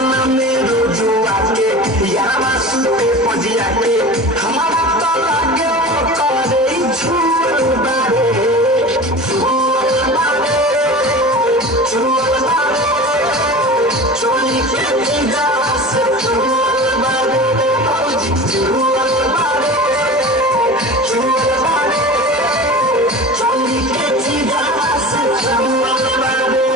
सपना में रोज आके यारा सुते पजिया के हमारा तो लागे करे झूल बारे झूल बारे चोली के निगाह से झूल बारे झूल बारे झूल बारे चोली के निगाह से झूल बारे